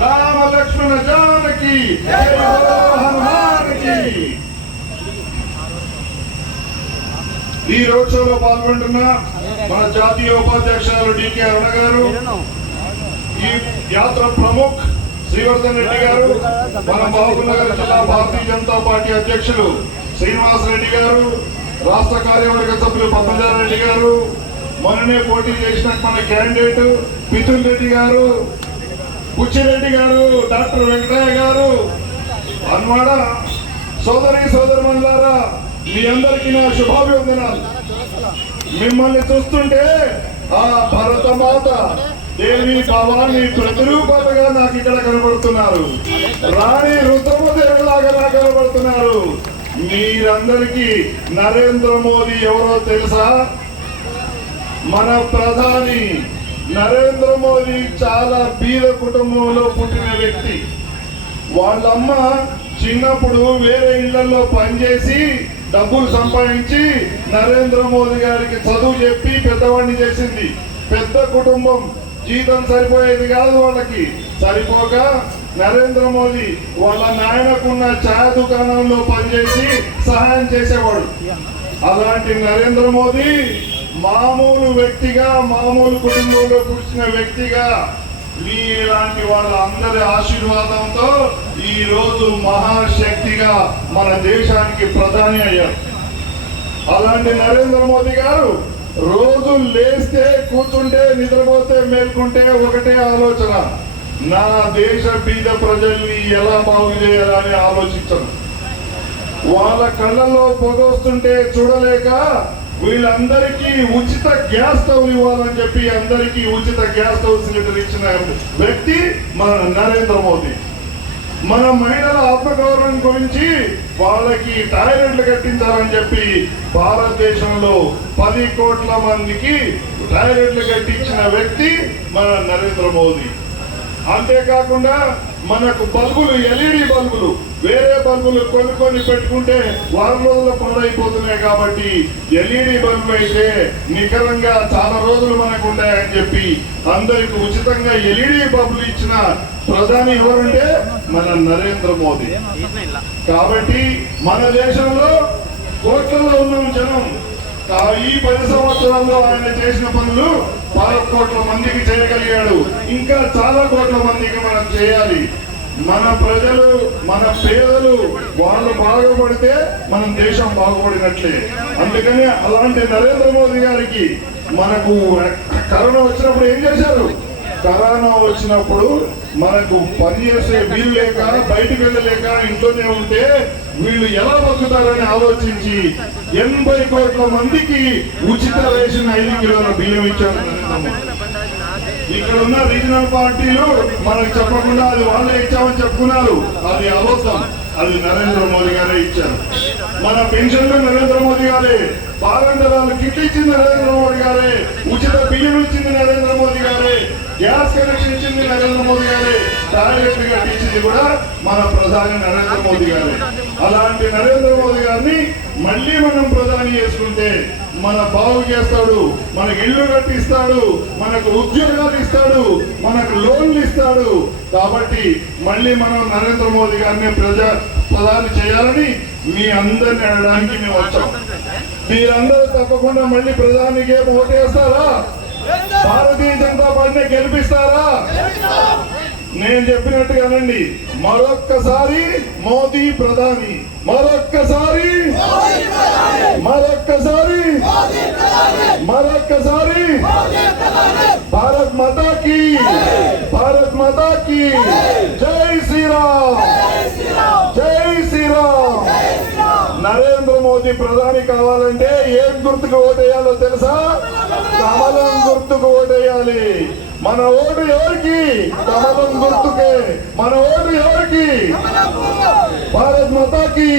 రామ లక్ష్మణ జానకి ఈ రోడ్ షోలో పాల్గొంటున్న మన జాతీయ ఉపాధ్యక్షురాలు డికే అరుణ గారు ఈ యాత్ర ప్రముఖ్ శ్రీవర్ధన్ రెడ్డి గారు మన మహబూబ్నగర్ జిల్లా భారతీయ జనతా పార్టీ అధ్యక్షులు శ్రీనివాస్ రెడ్డి గారు రాష్ట్ర కార్యవర్గ సభ్యులు పద్మజారెడ్డి గారు మొన్ననే పోటీ చేసిన మన క్యాండిడేట్ మిథున్ రెడ్డి గారు పుచ్చిరెడ్డి గారు డాక్టర్ వెంకటయ్య గారు. అన్వాడ సోదరి సోదరులారా మీ అందరికీ నా శుభాభివందనాలు. మిమ్మల్ని చూస్తుంటే ఆ భరత మాత దేవి భావాన్ని ప్రతిరూపతగా నాకు ఇక్కడ కనబడుతున్నారు. రాణి రుద్రమదేవిలాగా నాకు కనబడుతున్నారు. మీరందరికీ నరేంద్ర మోదీ ఎవరో తెలుసా? మన ప్రధాని నరేంద్ర మోదీ చాలా బీద కుటుంబంలో పుట్టిన వ్యక్తి. వాళ్ళమ్మ చిన్నప్పుడు వేరే ఇళ్ళలో పనిచేసి డబ్బులు సంపాదించి నరేంద్ర మోదీ గారికి చదువు చెప్పి పెద్దవాడిని చేసింది. పెద్ద కుటుంబం జీతం సరిపోయేది కాదు వాళ్ళకి. సరిపోక నరేంద్ర మోదీ వాళ్ళ నాయనకున్న ఛాయ్ దుకాణంలో పనిచేసి సహాయం చేసేవాడు. అలాంటి నరేంద్ర మోదీ మామూలు వ్యక్తిగా మామూలు కుటుంబంలో పుడిచిన వ్యక్తిగా మీలాంటి వాళ్ళ అందరి ఆశీర్వాదంతో ఈ రోజు మహాశక్తిగా మన దేశానికి ప్రధాని అయ్యారు. అలాంటి నరేంద్ర మోదీ గారు రోజు లేస్తే కూర్చుంటే నిద్రపోతే మేల్కుంటే ఒకటే ఆలోచన. నా దేశ బీద ప్రజల్ని ఎలా బాగు చేయాలని ఆలోచించను. వాళ్ళ కళ్ళల్లో పొగొస్తుంటే చూడలేక వీళ్ళందరికీ ఉచిత గ్యాస్ స్టవ్ ఇవ్వాలని చెప్పి అందరికీ ఉచిత గ్యాస్ స్టవ్ సిలిండర్ ఇచ్చిన వ్యక్తి మన నరేంద్ర మోదీ. మన మహిళల ఆత్మగౌరవం గురించి వాళ్ళకి టాయిలెట్లు కట్టించాలని చెప్పి భారతదేశంలో పది కోట్ల మందికి టాయిలెట్లు కట్టించిన వ్యక్తి మన నరేంద్ర మోదీ. అంతేకాకుండా మనకు బల్బులు ఎల్ఈడి బల్బులు వేరే బల్బులు కొనుక్కొని పెట్టుకుంటే వారం రోజుల పనులైపోతున్నాయి కాబట్టి ఎల్ఈడి బల్బులు అయితే నికరంగా చాలా రోజులు మనకు ఉంటాయని చెప్పి అందరికి ఉచితంగా ఎల్ఈడి బల్బులు ఇచ్చిన ప్రధాని ఎవరంటే మన నరేంద్ర మోదీ. కాబట్టి మన దేశంలో కోట్లలో ఉన్నాం జనం. ఈ పది సంవత్సరంలో ఆయన చేసిన పనులు పది కోట్ల మందికి చేయగలిగాడు. ఇంకా చాలా కోట్ల మందికి మనం చేయాలి. మన ప్రజలు మన పేదలు వాళ్ళు బాగుపడితే మనం దేశం బాగుపడినట్లే. అందుకని అలాంటి నరేంద్ర మోదీ గారికి మనకు కరోనా వచ్చినప్పుడు ఏం చేశారు? కరోనా వచ్చినప్పుడు మనకు పని చేసే వీలు లేక బయటకు వెళ్ళలేక ఇంట్లోనే ఉంటే వీళ్ళు ఎలా బతుకుతారని ఆలోచించి ఎనభై కోట్ల మందికి ఉచిత రేషన్ ఐదు కిలోల బియ్యం ఇచ్చారు ఇక్కడ ఉన్న రీజనల్ పార్టీలు మనకు చెప్పకుండా అది వాళ్ళే ఇచ్చామని చెప్పుకున్నారు. అది అబద్ధం. అది నరేంద్ర మోదీ గారే ఇచ్చారు. మన పెన్షన్లు నరేంద్ర మోదీ గారే. బాలంటరాలు కిట్ ఇచ్చింది నరేంద్ర మోదీ గారే. ఉచిత బియ్యం ఇచ్చింది నరేంద్ర మోదీ గ్యాస్ కనెక్షన్ ఇచ్చింది నరేంద్ర మోదీ గారే. టాయిలెట్లు కట్టించింది కూడా మన ప్రధాని నరేంద్ర మోదీ గారే. అలాంటి నరేంద్ర మోదీ గారిని మళ్ళీ మనం ప్రధాని చేసుకుంటే మన బాగు చేస్తాడు మనకు ఇల్లు కట్టిస్తాడు మనకు ఉద్యోగాలు ఇస్తాడు మనకు లోన్లు ఇస్తాడు. కాబట్టి మళ్ళీ మనం నరేంద్ర మోదీ గారిని ప్రజా ప్రధాని చేయాలని మీ అందరిని అడగడానికి మేము వచ్చాం. మీరందరూ తప్పకుండా మళ్ళీ ప్రధానికి ఏం ఓటేస్తారా? భారతీయ జనతా పార్టీని గెలిపిస్తారా? నేను చెప్పినట్టుగానండి మరొక్కసారి మోదీ ప్రధాని మరొక్కసారి మరొక్కసారి మరొక్కసారి భారత్ మాతాకి భారత్ మాతాకి జై శ్రీరామ్ జై శ్రీరామ్ నరేంద్ర మోదీ ప్రధాని కావాలంటే ఏం గుర్తుకు ఓటేయాలో తెలుసా? కమలం గుర్తుకు ఓటేయాలి. మన ఓటు ఎవరికి? కమలం గుర్తుకే. మన ఓటు ఎవరికి? భారత్ మాతాకి.